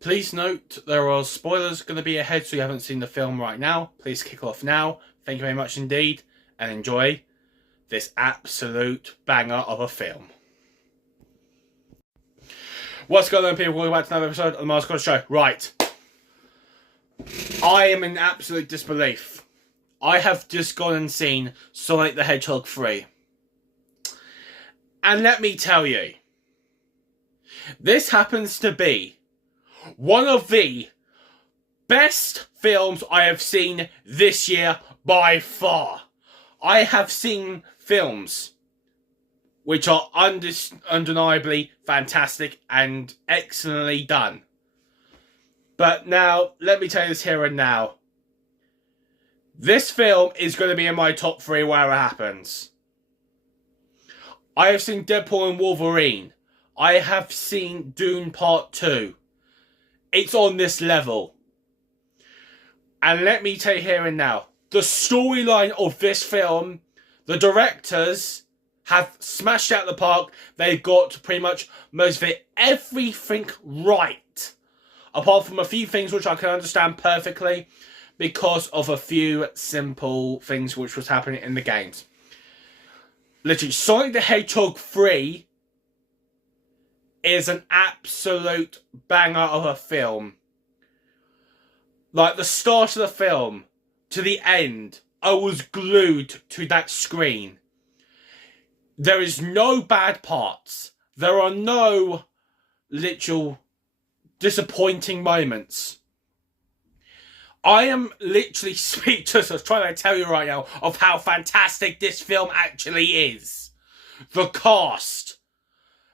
Please note there are spoilers going to be ahead, so you haven't seen the film right now. Please kick off now. Thank you very much indeed, and enjoy this absolute banger of a film. What's going on, people? Welcome back to another episode of the Mars Scott Show. Right. I am in absolute disbelief. I have just gone and seen Sonic the Hedgehog 3. And let me tell you, this happens to be one of the best films I have seen this year by far. I have seen films which are undeniably fantastic and excellently done. But now, let me tell you this here and now. This film is going to be in my top 3 where it happens. I have seen Deadpool and Wolverine. I have seen Dune Part 2. It's on this level. And let me tell you here and now, the storyline of this film, the directors have smashed out the park. They've got pretty much most of it, everything right. Apart from a few things which I can understand perfectly because of a few simple things which was happening in the games. Literally, Sonic the Hedgehog 3 is an absolute banger of a film. Like, the start of the film to the end, I was glued to that screen. There is no bad parts. There are no literal disappointing moments. I am literally speechless. I was trying to tell you right now of how fantastic this film actually is. The cast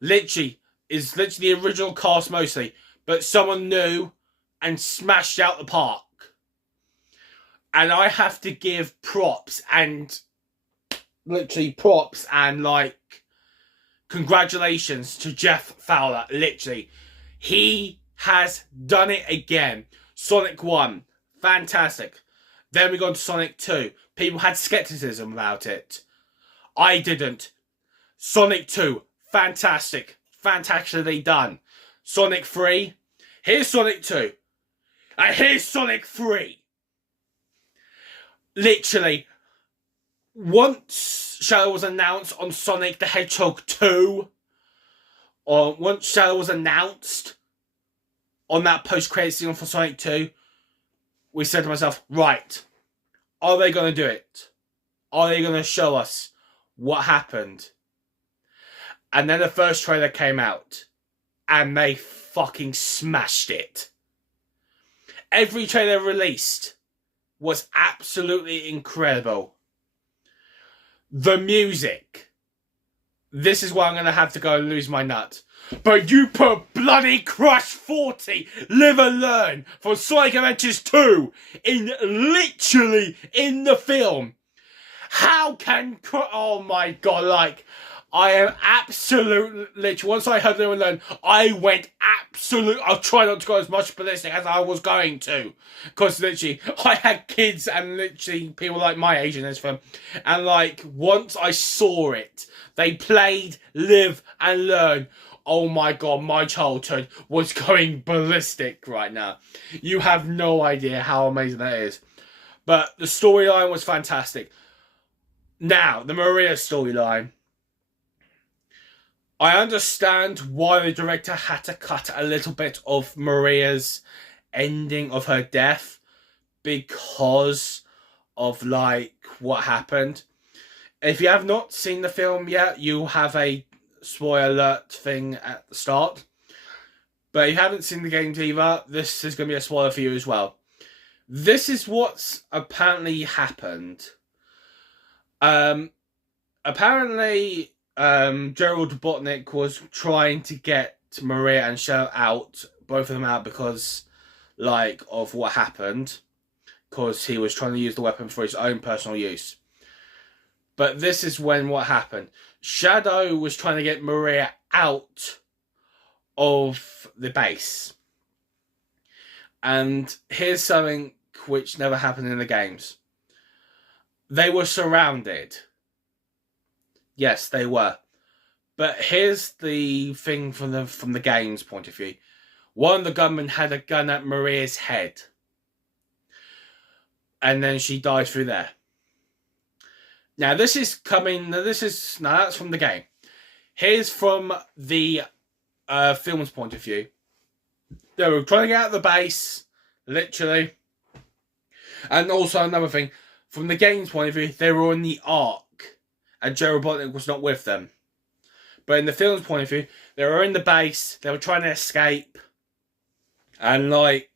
is literally the original cast mostly, but someone new and smashed out the park. And I have to give props and congratulations to Jeff Fowler. Literally, he has done it again. Sonic 1, fantastic. Then we got to Sonic 2. People had skepticism about it. I didn't. Sonic 2, fantastic. Fantastically done. Sonic 3. Here's Sonic 2. And here's Sonic 3. Literally, once Shadow was announced on Sonic the Hedgehog 2, or once Shadow was announced on that post-credit scene for Sonic 2, we said to myself, right, are they going to do it? Are they going to show us what happened? And then the first trailer came out, and they fucking smashed it. Every trailer released was absolutely incredible. The music. This is where I'm going to have to go and lose my nut. But you put bloody Crush 40 Live and Learn for Sonic Adventures 2 literally in the film. How can... Oh my god, like... I am absolutely... Once I heard Live and Learn, I went absolute... I'll try not to go as much ballistic as I was going to. Because literally, I had kids and literally people like my age in this film. And like, once I saw it, they played Live and Learn. Oh my god, my childhood was going ballistic right now. You have no idea how amazing that is. But the storyline was fantastic. Now, the Maria storyline. I understand why the director had to cut a little bit of Maria's ending of her death because of, like, what happened. If you have not seen the film yet, you have a spoiler alert thing at the start. But if you haven't seen the games either, this is going to be a spoiler for you as well. This is what's apparently happened. Apparently... Gerald Botnick was trying to get Maria and Shell out, both of them out, because, like, of what happened. Because he was trying to use the weapon for his own personal use. But this is when what happened. Shadow was trying to get Maria out of the base. And here's something which never happened in the games. They were surrounded. Yes, they were. But here's the thing from the game's point of view. One of the gunmen had a gun at Maria's head. And then she died through there. Now that's from the game. Here's from the film's point of view. They were trying to get out of the base, literally. And also another thing, from the game's point of view, they were on the Ark, and Joe Robotnik was not with them. But in the film's point of view, they were in the base, they were trying to escape, and they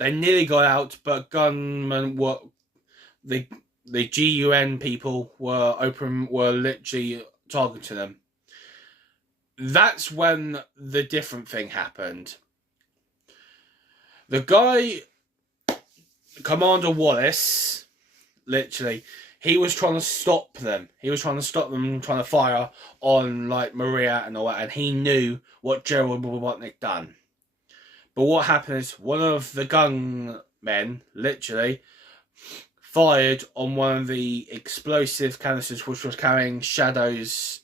nearly got out, but gunmen were the GUN people were literally targeting them. That's when the different thing happened. The guy, Commander Wallace, literally, he was trying to stop them. He was trying to stop them trying to fire on Maria and all that, and he knew what Gerald Robotnik done. But what happened is one of the gunmen, literally, fired on one of the explosive canisters which was carrying Shadow's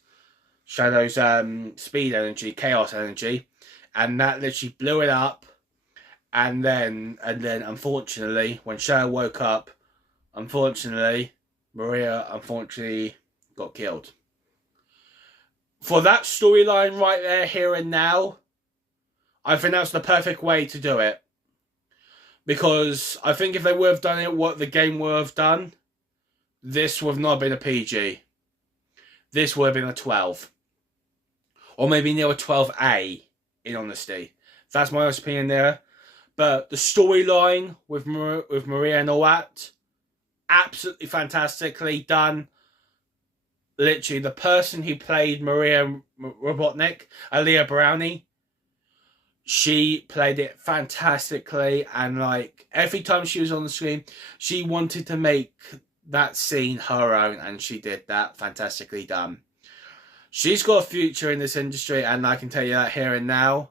speed energy, chaos energy, and that literally blew it up. And then unfortunately, when Shadow woke up, Maria got killed. For that storyline right there, here and now, I think that's the perfect way to do it. Because I think if they would have done it what the game would have done, this would have not been a PG. This would have been a 12. Or maybe near a 12A, in honesty. That's my honest opinion there. But the storyline with Maria and all that, absolutely fantastically done. Literally, the person who played Maria Robotnik, Aaliyah Brownie, she played it fantastically. And every time she was on the screen, she wanted to make that scene her own. And she did that. Fantastically done. She's got a future in this industry, and I can tell you that here and now.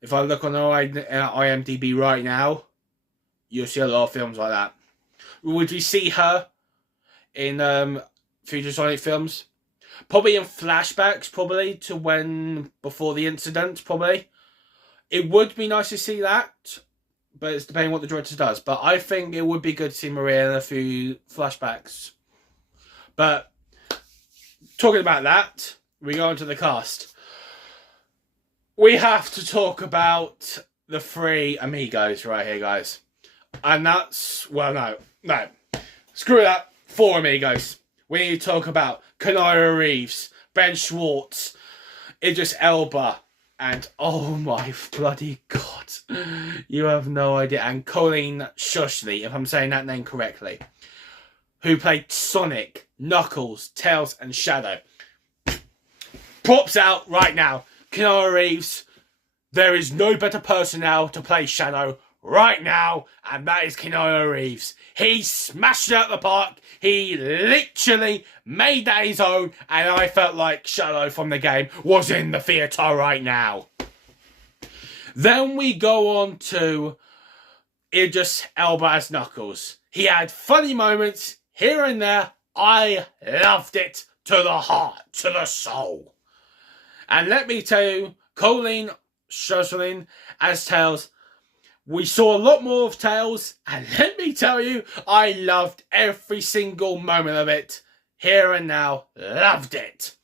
If I look on IMDb right now, you'll see a lot of films like that. Would we see her in future Sonic films? Probably in flashbacks, probably, to before the incident, probably. It would be nice to see that, but it's depending what the director does. But I think it would be good to see Maria in a few flashbacks. But talking about that, we go on to the cast. We have to talk about the 3 amigos right here, guys. And that's, no. Screw that. 4 amigos. We need to talk about Keanu Reeves, Ben Schwartz, Idris Elba, and oh my bloody god, you have no idea. And Colleen Shushley, if I'm saying that name correctly, who played Sonic, Knuckles, Tails, and Shadow. Props out right now. Keanu Reeves, there is no better person now to play Shadow right now, and that is Keanu Reeves. He smashed it out the park. He literally made that his own, and I felt like Shadow from the game was in the theatre right now. Then we go on to Idris Elba as Knuckles. He had funny moments here and there. I loved it to the heart, to the soul. And let me tell you, Colleen Shushlin as Tails, we saw a lot more of Tails, and let me tell you, I loved every single moment of it. Here and now, loved it.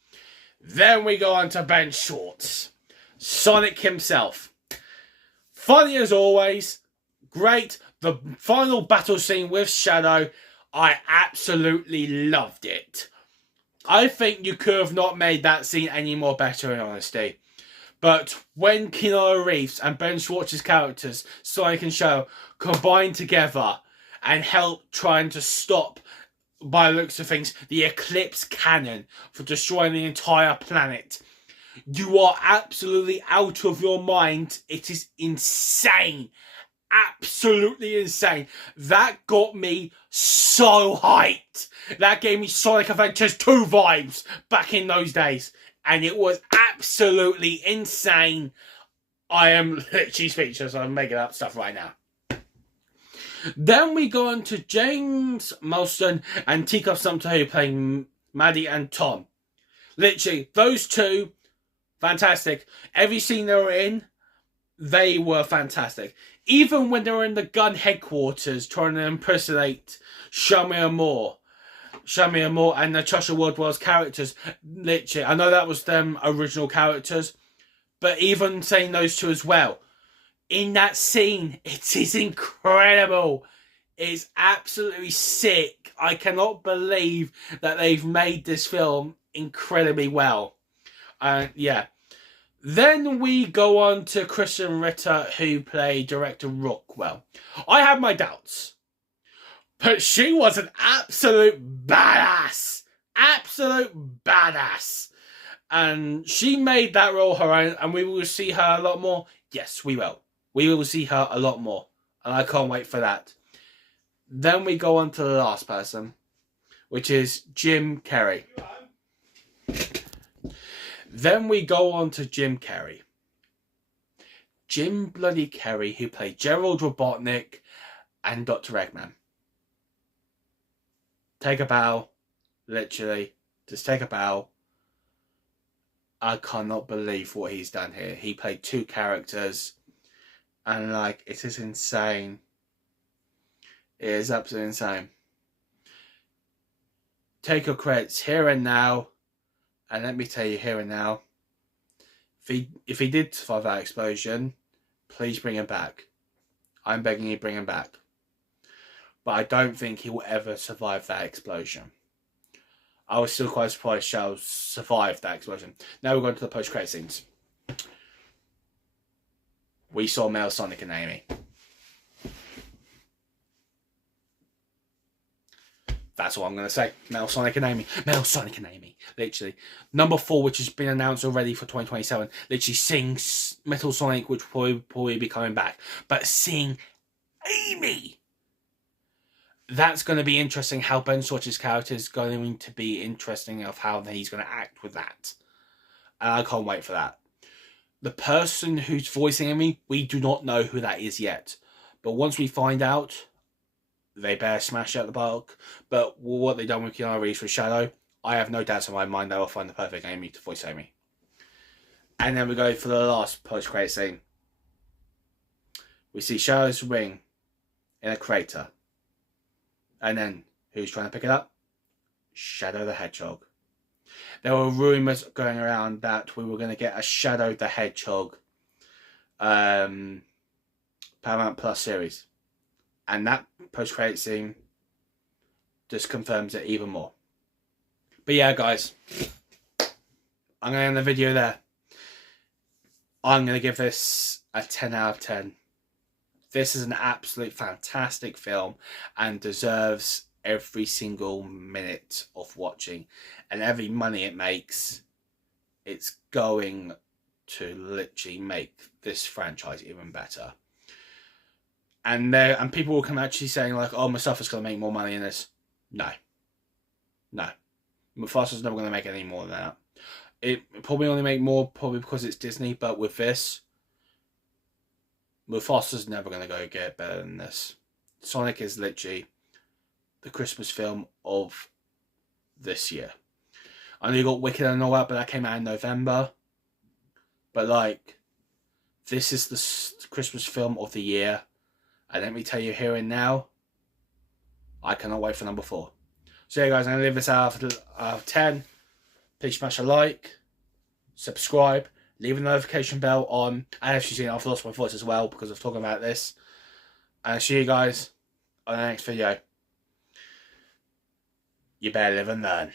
Then we go on to Ben Schwartz, Sonic himself. Funny as always, great. The final battle scene with Shadow, I absolutely loved it. I think you could have not made that scene any more better, in honesty. But when Keanu Reeves and Ben Schwartz's characters, Sonic and Shadow, combine together and help trying to stop, by the looks of things, the Eclipse cannon for destroying the entire planet, you are absolutely out of your mind. It is insane. Absolutely insane. That got me so hyped. That gave me Sonic Adventures 2 vibes back in those days. And it was absolutely insane. I am literally speechless. I'm making up stuff right now. Then we go on to James Marsden and Teacup Sumter, who playing Maddie and Tom. Literally, those two, Fantastic. Every scene they were in, they were fantastic. Even when they were in the gun headquarters trying to impersonate Shamir Moore and Natasha Woodwell's characters, literally, I know that was them original characters, but even saying those two as well, in that scene, it is incredible. It's absolutely sick. I cannot believe that they've made this film incredibly well. Yeah. Then we go on to Christian Ritter, who played Director Rockwell. I have my doubts, but she was an absolute badass. Absolute badass. And she made that role her own, and we will see her a lot more. Yes, we will. We will see her a lot more, and I can't wait for that. Then we go on to the last person, which is Jim Carrey. Then we go on to Jim Carrey. Jim bloody Carrey, who played Gerald Robotnik and Dr. Eggman. Take a bow. Literally. Just take a bow. I cannot believe what he's done here. He played two characters. And like, it is insane. It is absolutely insane. Take your credits here and now. And let me tell you here and now, if he did survive that explosion, please bring him back. I'm begging you, bring him back. But I don't think he will ever survive that explosion. I was still quite surprised Shell survived that explosion. Now we're going to the post-credit scenes. We saw Mel, Sonic and Amy. That's all I'm going to say. Mel, Sonic and Amy. Mel, Sonic and Amy. Literally. Number 4, which has been announced already for 2027. Literally seeing Metal Sonic, which will probably be coming back. But seeing Amy. That's going to be interesting. How Ben Schwartz's character is going to be interesting of how he's going to act with that. And I can't wait for that. The person who's voicing Amy, we do not know who that is yet. But once we find out, they better smash out the park. But what they've done with Keanu Reeves with Shadow, I have no doubts in my mind they will find the perfect Amy to voice Amy. And then we go for the last post-credit scene. We see Shadow's ring in a crater. And then, who's trying to pick it up? Shadow the Hedgehog. There were rumours going around that we were going to get a Shadow the Hedgehog Paramount Plus series. And that post-credit scene just confirms it even more. But yeah, guys, I'm going to end the video there. I'm going to give this a 10 out of 10. This is an absolute fantastic film and deserves every single minute of watching. And every money it makes, it's going to literally make this franchise even better. And people will come actually saying like, oh, Mustafa's going to make more money in this. No. Mufasa's never going to make any more than that. It probably only make more probably because it's Disney, but with this, Mufasa's never going to go get better than this. Sonic is literally the Christmas film of this year. I know you got Wicked and all that, but that came out in November. But like, this is the Christmas film of the year. And let me tell you here and now, I cannot wait for number 4. So yeah, guys, I'm going to leave this out of 10. Please smash a like, subscribe, leave a notification bell on. I actually seen I've lost my voice as well because of talking about this. And I'll see you guys on the next video. You better live and learn.